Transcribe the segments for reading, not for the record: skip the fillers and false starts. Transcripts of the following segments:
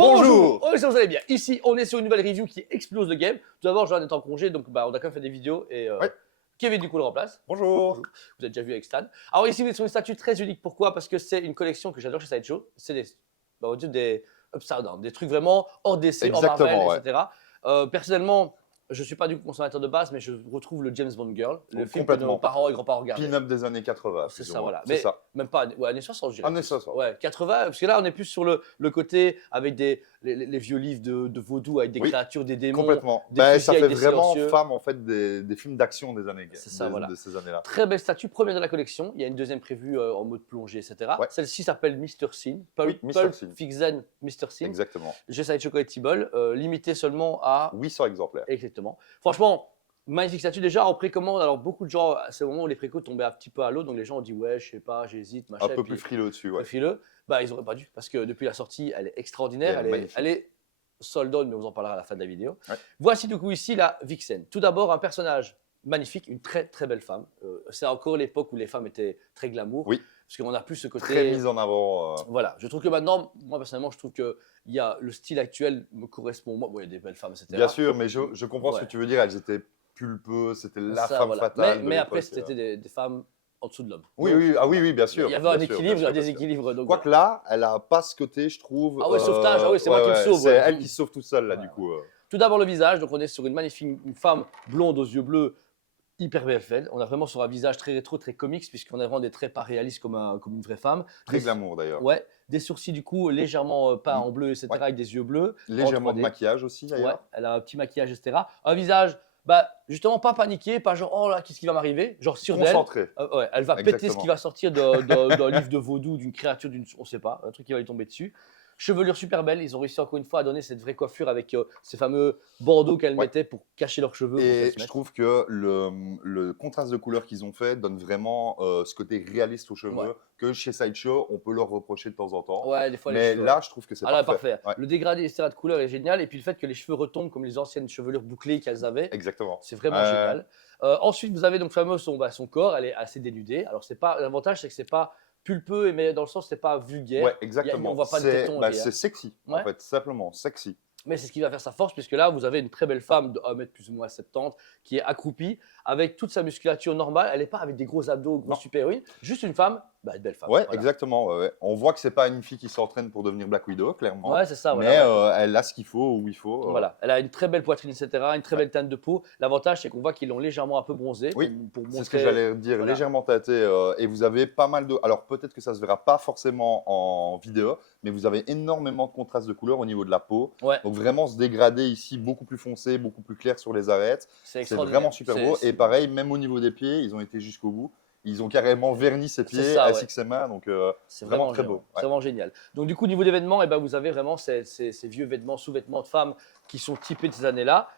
Bonjour. Oh, j'espère que vous allez bien. Ici, on est sur une nouvelle review qui explose le game. Tout d'abord, Johan est en congé, donc on a quand même fait des vidéos et Ouais. Kevin du coup le remplace. Bonjour. Vous avez déjà vu avec Stan. Alors ici, vous êtes sur une statue très unique. Pourquoi? Parce que c'est une collection que j'adore chez Sideshow. C'est on va dire des upside down, des trucs vraiment hors DC, hors Marvel, Exactement, ouais. etc. Personnellement, je ne suis pas du coup consommateur de base, mais je retrouve le James Bond Girl, le film que nos Complètement. parents et grands-parents regardaient. Pin-up des années 80. C'est plus ou ça, moins. voilà. C'est Mais ça. même pas années 60, je dirais. Années 60. Ouais, 80, parce que là, on est plus sur le côté avec les vieux livres de vaudou, avec des Oui, créatures, des démons. Complètement. des Ben, fusils ça avec fait des vraiment silencieux. femme en fait des films d'action des années C'est ça, voilà. de ces années-là. Très belle statue, première de la collection. Il y a une deuxième prévue en mode plongée, etc. Ouais. Celle-ci s'appelle Mr. Scene. Oui, Mr. Scene. Fiction Mr. Scene. Exactement. Chez Sideshow Collectible, limité seulement à. 800 exemplaires. Exactement. Franchement, magnifique statue. Déjà, en précommande, alors beaucoup de gens, c'est le moment où les précos tombaient un petit peu à l'eau, donc les gens ont dit ouais, je sais pas, j'hésite, machin. Un peu et puis, plus frileux dessus, ouais. fileux. Bah, ils auraient pas dû, parce que depuis la sortie, elle est extraordinaire. Elle est sold out, mais on en parlera à la fin de la vidéo. Ouais. Voici du coup ici la Vixen. Tout d'abord, un personnage magnifique, une très très belle femme. C'est encore l'époque où les femmes étaient très glamour. Oui. Parce qu'on a plus ce côté. Très mise en avant. Voilà, je trouve que maintenant, moi personnellement, je trouve que le style actuel me correspond. Moi, bon, il y a des belles femmes, etc. Bien sûr, mais je comprends ce Ouais. que tu veux dire. Elles étaient pulpeuses, c'était la Ça, femme voilà. fatale. Mais de après, l'époque. c'était des femmes en dessous de l'homme. Oui, Donc, oui, ah oui, bien sûr. il y avait un bien sûr, équilibre, bien sûr, un bien sûr. déséquilibre. Donc, Quoique là, elle a pas ce côté, je trouve. Ah ouais, sauvetage, ah ouais, c'est moi qui me sauve, C'est ouais. elle qui se sauve toute seule là, Ouais, du coup. tout d'abord le visage, donc on est sur une magnifique une femme blonde aux yeux bleus, hyper bien faite. On a vraiment sur un visage très rétro, très comics, puisqu'on a vraiment des traits pas réalistes comme une vraie femme. Très glamour d'ailleurs. Ouais, des sourcils du coup légèrement peints en bleu, etc., Ouais. avec des yeux bleus. Légèrement en de 3D. maquillage aussi Ouais, d'ailleurs. elle a un petit maquillage, etc. Un visage, bah justement pas paniqué, pas genre oh là, qu'est-ce qui va m'arriver, genre sûr d'elle. Concentré. Ouais, elle va péter ce Exactement. qui va sortir d'un livre de vaudou, d'une créature, on sait pas, un truc qui va lui tomber dessus. Chevelure super belle, ils ont réussi encore une fois à donner cette vraie coiffure avec ces fameux bandeaux qu'elles Ouais. mettaient pour cacher leurs cheveux. pour Et qu'elles se je mettent. trouve que le contraste de couleurs qu'ils ont fait donne vraiment ce côté réaliste aux cheveux Ouais. que chez Sideshow, on peut leur reprocher de temps en temps. Ouais, des fois les Mais cheveux. là, je trouve que c'est Ah là, parfait. parfait. Ouais, Le dégradé, etc. de couleur est génial. Et puis le fait que les cheveux retombent comme les anciennes chevelures bouclées qu'elles avaient, exactement. c'est vraiment génial. Ensuite, vous avez donc fameux son corps, elle est assez dénudée. Alors, l'avantage, c'est que c'est pas pulpeux, mais dans le sens, c'est pas vulgaire. Ouais, exactement. on voit pas de C'est tétons, bah, rien. c'est sexy, Ouais. en fait, simplement sexy. Mais c'est ce qui va faire sa force, puisque là, vous avez une très belle femme de 1 m plus ou moins 70 qui est accroupie avec toute sa musculature normale. Elle n'est pas avec des gros abdos, Non. gros super-héroïne. Juste une femme, bah, une belle femme. Ouais, Voilà. exactement. Ouais. On voit que c'est pas une fille qui s'entraîne pour devenir Black Widow, clairement. Ouais, c'est ça. Mais Voilà. elle a ce qu'il faut où il faut. Voilà, elle a une très belle poitrine, etc., une très belle teinte de peau. L'avantage, c'est qu'on voit qu'ils l'ont légèrement un peu bronzé. Oui, pour c'est montrer... ce que j'allais dire, voilà. légèrement tâté. Et vous avez pas mal de. Alors peut-être que ça se verra pas forcément en vidéo, mais vous avez énormément de contraste de couleurs au niveau de la peau. Ouais, Donc vraiment ce dégradé ici, beaucoup plus foncé, beaucoup plus clair sur les arêtes. c'est C'est vraiment super beau. C'est- Et pareil, même au niveau des pieds, ils ont été jusqu'au bout. Ils ont carrément verni ses pieds ça, ainsi ouais. que ses mains. Donc C'est vraiment très génial. beau. C'est vraiment génial. Donc, du coup, niveau d'événements, eh ben, vous avez vraiment ces vieux vêtements, sous-vêtements de femmes qui sont typés de ces années-là.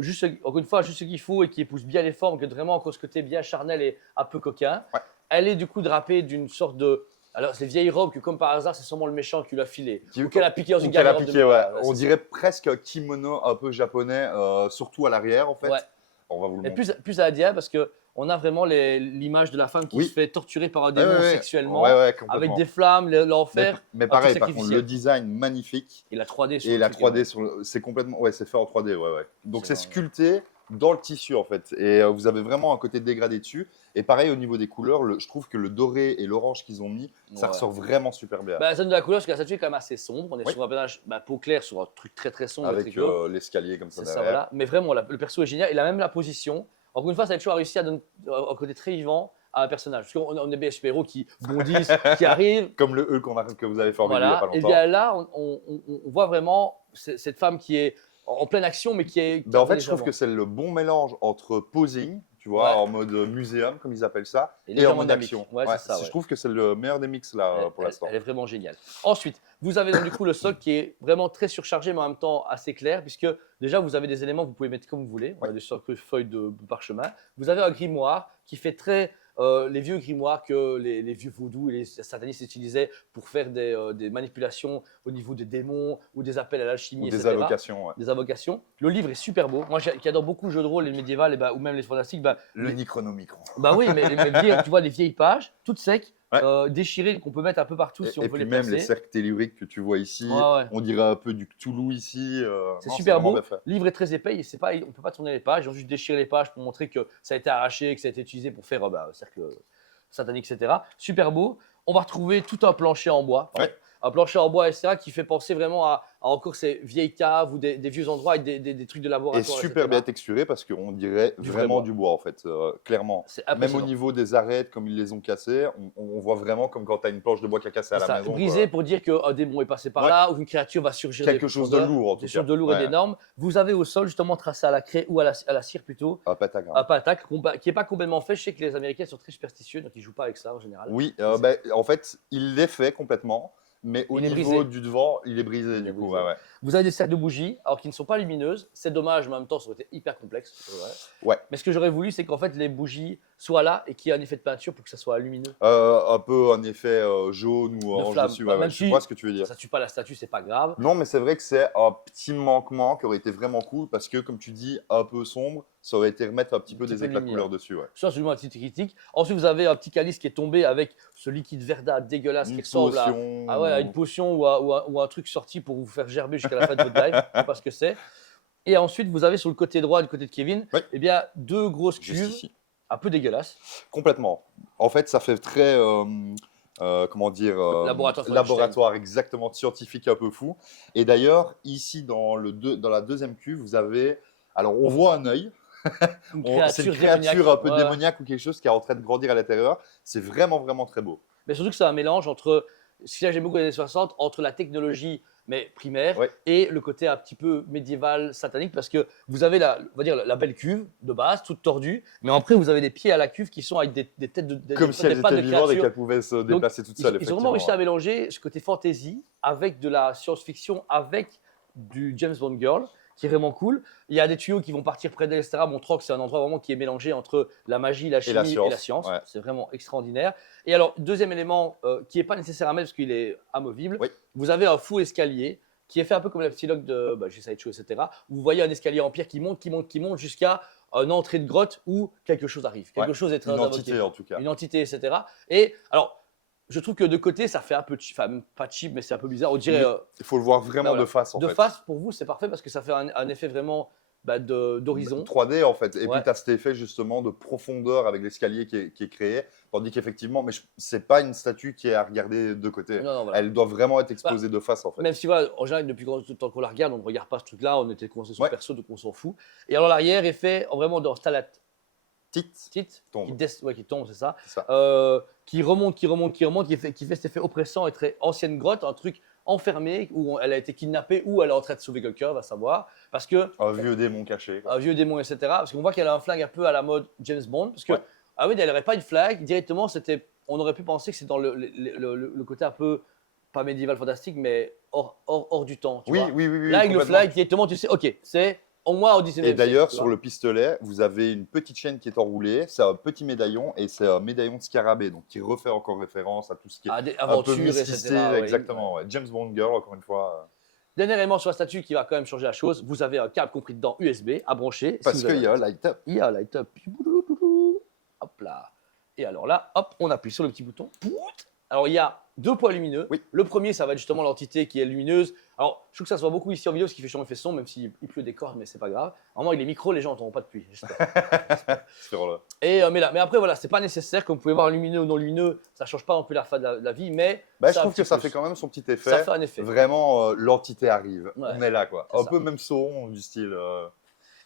Juste, encore une fois, juste ce qu'il faut et qui épouse bien les formes, que vraiment encore ce côté bien charnel et un peu coquin. Ouais. Elle est du coup drapée d'une sorte de. Alors, c'est vieille robe que, comme par hasard, c'est sûrement le méchant qui l'a filé. Ou qu'elle a piqué dans une Ou qu'elle a garde-robe piqué, de ouais. métal. Ouais, On c'est dirait presque un kimono un peu japonais, surtout à l'arrière en fait. Ouais. On va vous le Et montrer. plus à la dia, parce qu'on a vraiment l'image de la femme qui Oui. se fait torturer par un démon sexuellement, Ouais, complètement. avec des flammes, l'enfer. Mais un pareil, truc par contre, sacrificiel. le design magnifique Et la 3D sur et le la truc, 3D, c'est complètement. Ouais, c'est fait en 3D, ouais. Donc C'est c'est vraiment- sculpté dans le tissu en fait. Et vous avez vraiment un côté dégradé dessus. Et pareil, au niveau des couleurs, je trouve que le doré et l'orange qu'ils ont mis, ça Ouais. ressort vraiment super bien. Bah, la zone de la couleur, parce que la statue est quand même assez sombre. On est Oui. sur un personnage peau claire, sur un truc très très sombre. Avec très glauque. l'escalier comme ça C'est ça, derrière. voilà. Mais vraiment, le perso est génial. Il a même la position. Encore une fois, Sideshow a réussi à donner un côté très vivant à un personnage. Parce qu'on est des super-héros qui bondissent, qui arrivent. Comme le E que vous avez fait en vidéo il n'y a Voilà. pas Et longtemps. bien là, on voit vraiment cette femme qui est en pleine action, mais qui est. Ben, en fait, je trouve que c'est le bon mélange entre posing, tu vois, Ouais. en mode muséum, comme ils appellent ça, Et et, légèrement en mode dynamique. action. Ouais, c'est ça, ouais. Je trouve que c'est le meilleur des mix là pour l'instant. Elle est vraiment géniale. Ensuite, vous avez donc du coup le socle qui est vraiment très surchargé, mais en même temps assez clair, puisque déjà vous avez des éléments que vous pouvez mettre comme vous voulez. On a des sortes de feuilles de parchemin. Vous avez un grimoire qui fait très les vieux grimoires que les vieux vaudous et les satanistes utilisaient pour faire des manipulations au niveau des démons ou des appels à l'alchimie, Ou des etc. invocations. Ouais. Des invocations. Le livre est super beau. Moi qui adore beaucoup le jeu de rôle, les médiévales ou même les fantastiques, Le Necronomicon. bah oui, mais tu vois les vieilles pages, toutes secs, Ouais. déchirés qu'on peut mettre un peu partout si on Et veut puis les même les placer. cercles telluriques que tu vois ici, Ouais, ouais. on dirait un peu du Cthulhu ici. C'est Non, c'est super vraiment beau. bien fait. Le livre est très épais. On ne peut pas tourner les pages. Ils ont juste déchiré les pages pour montrer que ça a été arraché, que ça a été utilisé pour faire cercle satanique, etc. Super beau. On va retrouver tout un plancher en bois. Ouais. Un plancher en bois, etc. qui fait penser vraiment à encore ces vieilles caves ou des vieux endroits avec des trucs de Et laboratoire, super bien etc. texturé parce qu'on dirait Du vrai vraiment bois. du bois en fait, clairement. C'est Même au impressionnant. niveau des arêtes, comme ils les ont cassées, on voit vraiment comme quand tu as une planche de bois qui a cassé à C'est la ça, maison. brisé Quoi. pour dire qu'un démon est passé par Ouais. là ou qu'une créature va surgir des Quelque chose de profondeurs. lourd en tout Quelque chose cas. de lourd et Ouais. d'énorme. Vous avez au sol justement tracé à la craie ou à la cire plutôt Ah, pentagramme. un patac qui n'est pas complètement fait. Je sais que les Américains sont très superstitieux, donc ils ne jouent pas avec ça en général. Oui, C'est- ben, en fait, il l'est fait complètement, mais au Il est niveau brisé. du devant, il est brisé Il du est coup. brisé. Ouais, ouais. Vous avez des cercles de bougies, alors qui ne sont pas lumineuses. C'est dommage, mais en même temps, ça aurait été hyper complexe. C'est vrai. Ouais. Mais ce que j'aurais voulu, c'est qu'en fait, les bougies soient là et qu'il y ait un effet de peinture pour que ça soit lumineux. Un peu un effet jaune ou orange flamme. dessus. Bah, Ouais, ouais, même je si vois ce que tu veux dire. Ça tue pas la statue, c'est pas grave. Non, mais c'est vrai que c'est un petit manquement qui aurait été vraiment cool parce que, comme tu dis, un peu sombre, ça aurait été remettre un petit peu petit des peu de éclats de lumière. couleur dessus. Ouais. C'est absolument un petit critique. Ensuite, vous avez un petit calice qui est tombé avec ce liquide verdâtre dégueulasse qui Une ressemble potion. à une potion ou un truc sorti pour vous faire gerber jusqu'à la fin de votre dive. Je sais pas ce que c'est. Et ensuite, vous avez sur le côté droit, du côté de Kevin, Oui. eh bien, deux grosses Juste cuves ici. un peu dégueulasses. Complètement. En fait, ça fait très, comment dire, Laboratoire Frankenstein. laboratoire exactement scientifique un peu fou. Et d'ailleurs, ici, dans la deuxième cuve, vous avez, alors on voit un œil. Une C'est une créature créature un peu démoniaque. Ouais. démoniaque ou quelque chose qui est en train de grandir à l'intérieur. C'est vraiment, vraiment très beau. Mais surtout que c'est un mélange entre, ce que j'aime beaucoup les années 60, entre la technologie mais primaire Ouais. et le côté un petit peu médiéval, satanique, parce que vous avez on va dire, la belle cuve de base, toute tordue, mais après vous avez des pieds à la cuve qui sont avec des têtes Comme si elles des pattes étaient de vivantes et créatures. qu'elles pouvaient se déplacer toutes seules. Ils ont vraiment réussi à effectivement. mélanger ce côté fantasy avec de la science-fiction, avec du James Bond Girl, qui est vraiment cool. Il y a des tuyaux qui vont partir près d'elle, etc., montrant que c'est un endroit vraiment qui est mélangé entre la magie, la chimie et la science. ouais. C'est vraiment extraordinaire. Et alors, deuxième élément qui n'est pas nécessaire à mettre parce qu'il est amovible, Oui. vous avez un faux escalier qui est fait un peu comme la petite log de G-Side Show, etc., où vous voyez un escalier en pierre qui monte jusqu'à une entrée de grotte où quelque chose arrive. Quelque Ouais. chose est très Une invoqué. entité en tout cas. Une entité, etc. Et alors, je trouve que de côté, ça fait un peu cheap, enfin, pas cheap, mais c'est un peu bizarre. On dirait Il faut le voir vraiment voilà. de face en de fait. face, pour vous, c'est parfait parce que ça fait un effet vraiment d'horizon. 3D en fait. Et Ouais. puis tu as cet effet justement de profondeur avec l'escalier qui est créé. Tandis qu'effectivement, mais c'est pas une statue qui est à regarder de côté. Non, non, voilà. Elle doit vraiment être exposée de face en fait. Même si, voilà, en général, depuis tout le temps qu'on la regarde, on ne regarde pas ce truc-là, on était concentré sur Ouais. perso, donc on s'en fout. Et alors, l'arrière est fait vraiment dans stalactite, Petite tombe. qui tombe, c'est ça, C'est ça. qui remonte, qui fait cet effet oppressant et très ancienne grotte, un truc enfermé où elle a été kidnappée ou elle est en train de sauver quelqu'un, va savoir. Parce que Un vieux démon caché. quoi. un vieux démon, etc. Parce qu'on voit qu'elle a un flingue un peu à la mode James Bond. Parce que, Ouais. ah oui, elle n'aurait pas une flingue. Directement, on aurait pu penser que c'est dans le côté un peu, pas médiéval fantastique, mais hors du temps. Tu Oui, vois. oui, oui, oui. Là, avec le complètement. flingue, directement, tu sais, ok, c'est au moins au 19e Et d'ailleurs, siècle, tu sur vois. le pistolet, vous avez une petite chaîne qui est enroulée. C'est un petit médaillon et c'est un médaillon de scarabée, donc qui refait encore référence à tout ce qui est Ah, des un peu aventures, mysticité. etc. ouais. Exactement. Ouais. James Bond Girl, encore une fois. Dernier élément sur la statue qui va quand même changer la chose, vous avez un câble compris dedans USB à brancher. Si Parce vous avez qu'il y a un light-up. Il y a un light up. Hop là. Et alors là, hop, on appuie sur le petit bouton. Alors il y a deux points lumineux. Oui. Le premier, ça va être justement l'entité qui est lumineuse. Alors je trouve que ça se voit beaucoup ici en vidéo, ce qui fait chiant, il fait son, même s'il pleut des cordes, mais c'est pas grave. Normalement, avec les micros, les gens n'entendront pas de pluie. J'espère. Sur le- Et mais après voilà, c'est pas nécessaire. Comme vous pouvez voir, lumineux ou non lumineux, ça change pas non plus la fin de la vie, mais Bah, je ça a un trouve que petit ça plus. fait quand même son petit effet. Ça fait un effet. Vraiment, l'entité arrive. Ouais. On est là, quoi. C'est Un ça. peu même son du style.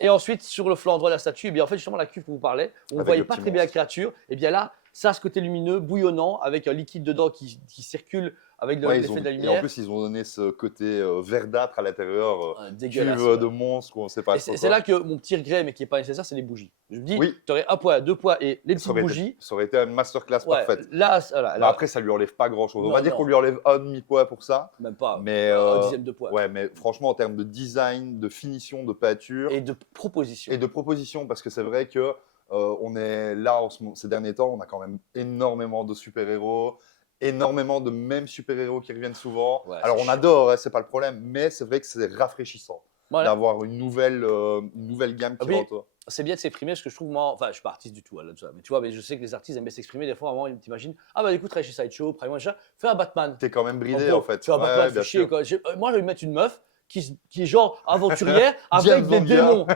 Et ensuite, sur le flanc droit de la statue, eh bien, en fait, justement, la cuve que vous parlez, on ne Avec voyait le pas petit très bien la monstre. créature. Et bien là, ça a ce côté lumineux, bouillonnant, avec un liquide dedans qui circule avec Ouais, l'effet de la et en lumière. plus, ils ont donné ce côté verdâtre à l'intérieur. Dégueulasse. Cuve ouais. de monstre, on sait pas Et trop c'est quoi. là que mon petit regret, mais qui n'est pas nécessaire, c'est les bougies. Je me dis, Oui. tu aurais un poids, deux poids et les petites Ça aurait, bougies. été, ça aurait été une masterclass Ouais, parfaite. là, voilà, Bah, après, ça lui enlève pas grand chose. On Non, va dire non. qu'on lui enlève un demi-poids pour ça. même pas Mais, un dixième de poids. Ouais, mais franchement, en termes de design, de finition, de peinture Et de proposition. et de proposition, parce que c'est vrai que on est là ces derniers temps, on a quand même énormément de super-héros, énormément de mêmes super-héros qui reviennent souvent. Ouais, Alors c'est on chiant. adore, hein, c'est pas le problème, mais c'est vrai que c'est rafraîchissant Voilà. d'avoir une nouvelle gamme qui Ah oui. rentre. c'est bien de s'exprimer parce que je trouve, moi, enfin, je suis pas artiste du tout, là, mais tu vois, mais je sais que les artistes aiment bien s'exprimer. Des fois, à un moment, ils t'imaginent, ah bah écoute, travaille chez Sideshow, Prime, machin, fais un Batman. T'es quand même bridé gros, en fait. fais un Batman, fais bien chier, sûr. quoi. Moi, je vais mettre une meuf qui est genre aventurière James avec des Bond, démons.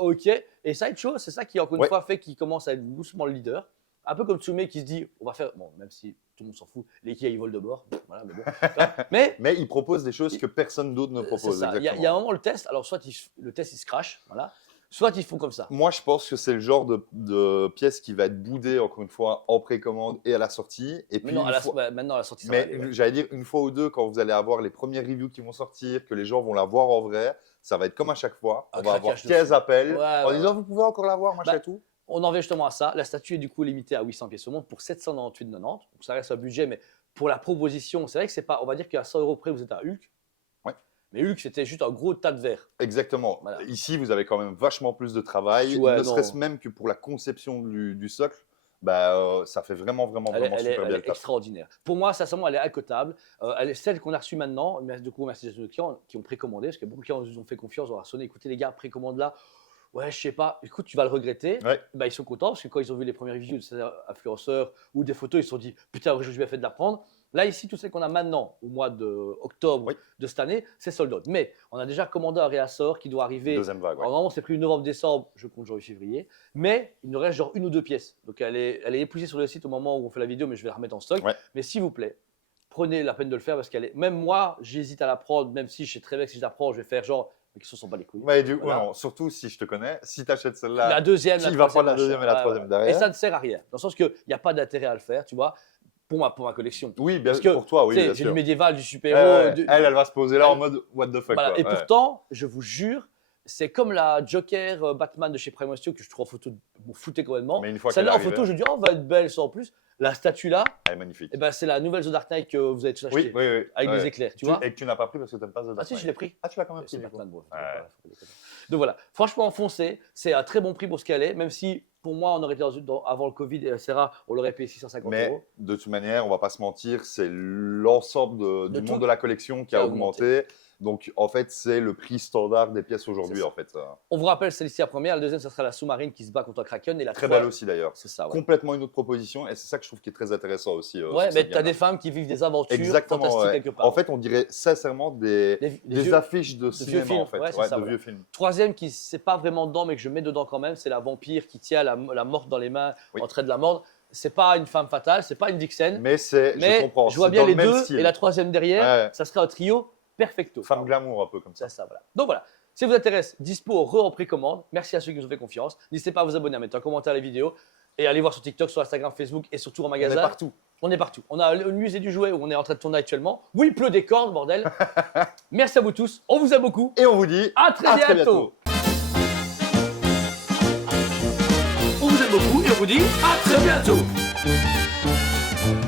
Ok. Et Sideshow, c'est ça qui, encore une Ouais. fois, fait qu'il commence à être doucement le leader. Un peu comme Tsume qui se dit, on va faire, bon, même si tout le monde s'en fout, les Kia ils volent de bord, voilà, mais bon. Mais Mais il propose des choses que personne d'autre ne c'est propose. ça. Il y a un moment le test, alors soit le test il se crache, voilà, soit ils font comme ça. Moi, je pense que c'est le genre de pièce qui va être boudée, encore une fois, en précommande et à la sortie. Et puis, Mais non, maintenant à la sortie, ça va mais aller, ouais. j'allais dire, une fois ou deux, quand vous allez avoir les premières reviews qui vont sortir, que les gens vont la voir en vrai, ça va être comme à chaque fois. Un On va avoir craquage de 15 fou. appels Ouais, en ouais, disant, ouais. vous pouvez encore la voir, machin Bah, et tout. On en vient justement à ça. La statue est du coup limitée à 800 pièces au monde pour 798,90. Donc ça reste un budget, mais pour la proposition, c'est vrai que c'est pas. On va dire qu'à 100 € près, vous êtes à Hulk. Ouais. Mais Hulk, c'était juste un gros tas de verre. Exactement. Voilà. Ici, vous avez quand même vachement plus de travail, Ouais, ne non. serait-ce même que pour la conception du socle. Bah, ça fait vraiment super bien Elle le est taf. extraordinaire. Pour moi, sincèrement, elle est incotable. Elle est celle qu'on a reçue maintenant. Mais du coup, merci à tous nos clients qui ont précommandé. Parce que beaucoup de clients nous ont fait confiance. On leur a sonné. Écoutez, les gars, précommande là. Ouais, je sais pas. Écoute, tu vas le regretter. Ouais. Bah, ils sont contents parce que quand ils ont vu les premières reviews de ces influenceurs ou des photos, ils se sont dit putain, je suis bien fait de la prendre. Là, ici, tout ce qu'on a maintenant, au mois d'octobre Oui. de cette année, c'est sold out. Mais on a déjà commandé un réassort qui doit arriver. Deuxième vague. Ouais. Alors, normalement, c'est pris novembre-décembre, je compte janvier-février. Mais il nous reste genre une ou deux pièces. Donc, elle est épuisée sur le site au moment où on fait la vidéo, mais je vais la remettre en stock. Ouais. Mais s'il vous plaît, prenez la peine de le faire parce qu'elle est. Même moi, j'hésite à la prendre, même si je sais très bien que si je la prends, je vais faire genre. Mais qui se sont pas les couilles. Ouais, Voilà. non, surtout si je te connais, si tu achètes celle-là, La deuxième, qui la va prendre la troisième, deuxième et la machin. troisième Et derrière. ça ne sert à rien. Dans le sens qu'il n'y a pas d'intérêt à le faire, tu vois, pour ma collection. Oui, bien Parce que, pour toi, oui, tu sais, bien j'ai sûr. du médiéval, du super-héros. Elle va se poser là en Elle- mode what the fuck. Voilà. Quoi. Et Ouais. pourtant, je vous jure, c'est comme la Joker Batman de chez Prime Video que je trouve en photo, vous foutez complètement. Mais une fois qu'elle Celle-là est en arrivée, photo, je dis, oh, va être belle sans plus. La statue là, elle est magnifique. eh ben, c'est la nouvelle The Dark Knight que vous avez tous acheté. Oui, oui, oui. Avec ouais. des éclairs, tu vois. Et que tu n'as pas pris parce que tu n'aimes pas The Ah Dark si, je Knight. l'ai pris. Ah, tu l'as quand même pris. C'est du coup. Batman, bon, Ouais. faut pas déconner. Donc voilà, franchement, foncez. C'est un très bon prix pour ce qu'elle est, même si pour moi, on aurait été avant le Covid, etc., on l'aurait payé 650 Mais €. de toute manière, on va pas se mentir, c'est l'ensemble De du tout monde de la collection qui a augmenté. Donc, en fait, c'est le prix standard des pièces aujourd'hui, C'est ça. en fait. On vous rappelle, c'est ici la première. La deuxième, ce sera la sous-marine qui se bat contre un Kraken. Et la Très trois- belle aussi, d'ailleurs. C'est ça, ouais. Complètement une autre proposition. Et c'est ça que je trouve qui est très intéressant aussi. Ouais, sur mais cette tu as gamme-là. des femmes qui vivent des aventures Exactement. fantastiques Ouais. quelque part. En fait, on dirait sincèrement des vieux- affiches de vieux cinéma, films. en fait. Ouais, c'est ça, de voilà. vieux films. Troisième, qui c'est pas vraiment dedans, mais que je mets dedans quand même, c'est la vampire qui tient la morte dans les mains Oui. en train de la mordre. C'est pas une femme fatale, c'est pas une Dixon. Mais je comprends. je vois c'est bien dans les le même deux. style. Et la troisième derrière, Ouais. ça serait un trio perfecto. Femme glamour, un peu comme ça. C'est ça, voilà. Donc voilà. Si ça vous intéresse, dispo en précommande. Merci à ceux qui nous ont fait confiance. N'hésitez pas à vous abonner, à mettre un commentaire à la vidéo et allez voir sur TikTok, sur Instagram, Facebook et surtout en magasin. On est partout. On est partout. On a le musée du jouet où on est en train de tourner actuellement. Où il pleut des cordes, bordel. Merci à vous tous. On vous aime beaucoup. Et on vous dit À très à très bientôt. On vous aime beaucoup et on vous dit à très bientôt.